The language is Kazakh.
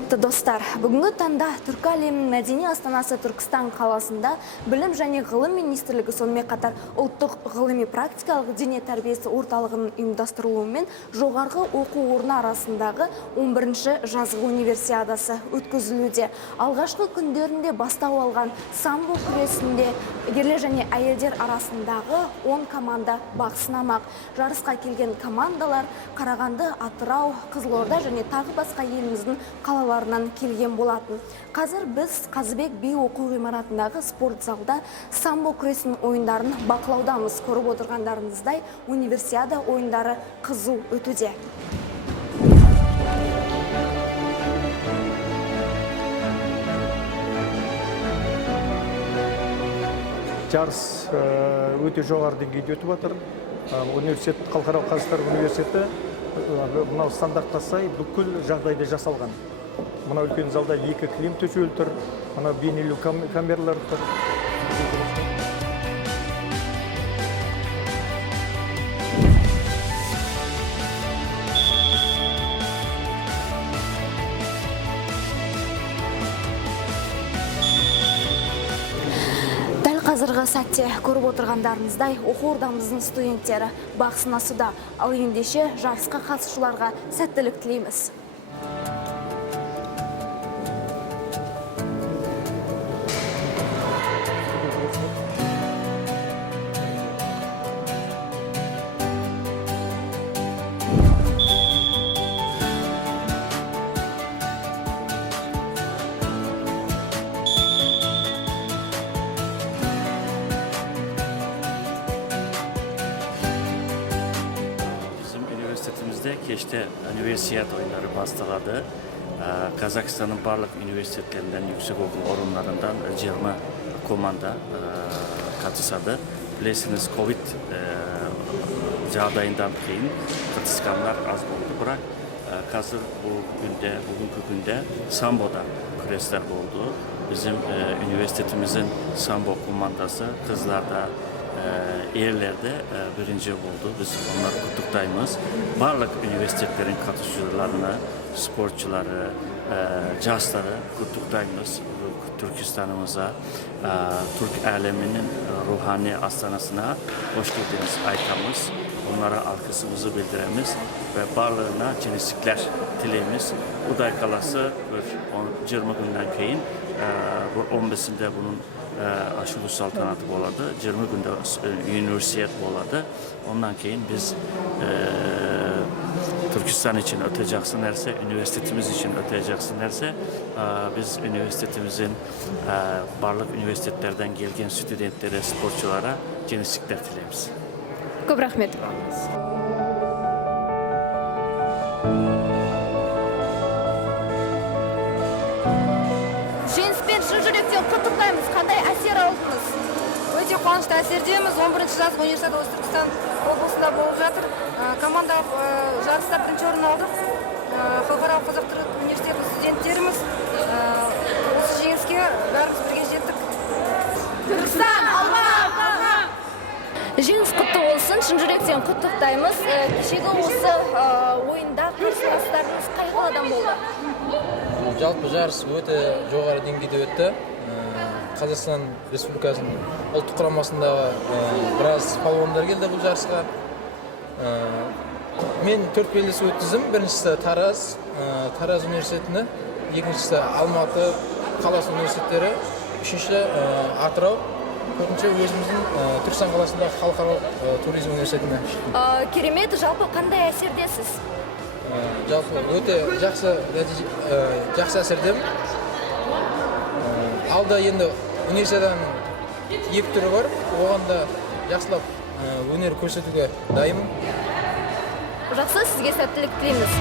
Құрметті достар, бүгінгі таңда түркі әлемінің мәдени астанасы Түркістан қаласында білім және ғылым министрлігі сонымен қатар ұлттық ғылыми практикалық дене тәрбиесі орталығының ұйымдастырылуымен жоғарғы оқу орны арасындағы 11-ші жазғы универсиадасы өткізілуде. Алғашқы күндерінде бастау алған самбо күресінде ерлер және әйелдер арасындағы 10 команда бақ сынамақ. Жарысқа келген командалар Қарағанды, Атырау, Қызылорда және тағы басқа еліміздің қалаларынан келген болатын. Қазір біз Қазыбек би оқу ғимаратындағы спорт залда самбо күресінің ойындарын бақылаудамыз. Көріп отырғандарыңыздай универсиада ойындары қызу өтуде. Жарыс өте жоғары деңгейде өтіп жатыр. Университет, халықаралық Қазақстан университеті мынау стандартқа сай бүкіл жағдайда жасалған. Мына үлкен залда 2 кілем төселіп тұр, мына бейнелеу камералар тұр. Қазіргі сәтте көріп отырғандарыңыздай оқу ордамыздың студенттері бақ сынасуда. Ал ендеше жарысқа қатысушыларға сәттілік тілейміз. Üniversitetimizde keşte üniversiyat oyunları басталады. Kazakistan'ın барлық üniversitetlerinden, yüksek okul orunlarından 20 komanda katılsadı. Bilesiniz Covid жағдайынан кейін қатысқандар аз болды. Бірақ қазір bugünkü günde samboda küresler oldu. Bizim üniversitetimizin sambo komandası kızlarda yerlerde birinci oldu. Biz onları kutluktayız. Bарлық üniversitelerin katılımcılarını, sporcuları, jazları kutluktayız. Türkistan'ımıza, Türk aleminin ruhani astanasına hoş geldiniz aytamız. Onlara alkışımızı bildiremiz ve varlığına cenislikler dileyimiz. Bu da kalası 20 günden keyin 15'inde bunun aşırı saltanatı oladı. 20 günde üniversitet oladı. Ondan keyin biz Türkistan için öteceksinlerse, üniversitetimiz için öteceksinlerse biz üniversitetimizin bарлық üniversitetlerden gelgen studentlere, sporculara cenislikler dileyimiz. Көп рахмет. Жеңіспен шын жүректен құттықтаймыз. Қандай әсер алдыңыз? Өте қуанышты әсердеміз. 11-ші жазғы универсиада осы Түркістан облысында болып жатыр. Команда жарыста бірінші орын алдық. Халықаралық Қазақ-Түрік университетінің студенттеріміз. Осы жеңіске бәріміз бірге жеттік. Түркістан, алға! Жеңіс құтты болсын, шын жүректен құттықтаймыз. Кешегі осы ойында қарсыластарыңыз қай қаладан болды? Жалпы жарыс өте жоғары деңгейде өтті. Қазақстан Республикасының ұлттық құрамасындағы біраз палуандар келді бұл жарысқа. Мен 4 белдесу өткіздім. Біріншісі Тараз университетіні, екіншісі Алматы қаласы университеттері, үшінші Атырау, төртінші өзіміздің Түркістан қаласындағы халықаралық туризм университетіне. Керемет, жалпы қандай әсердесіз? Жалпы өте жақсы әсердем. Алда енді универсиаданың 2 түрі бар. Оған да жақсылап өнер көрсетуге дайынмын. Жақсы, сізге сәттілік тілейміз.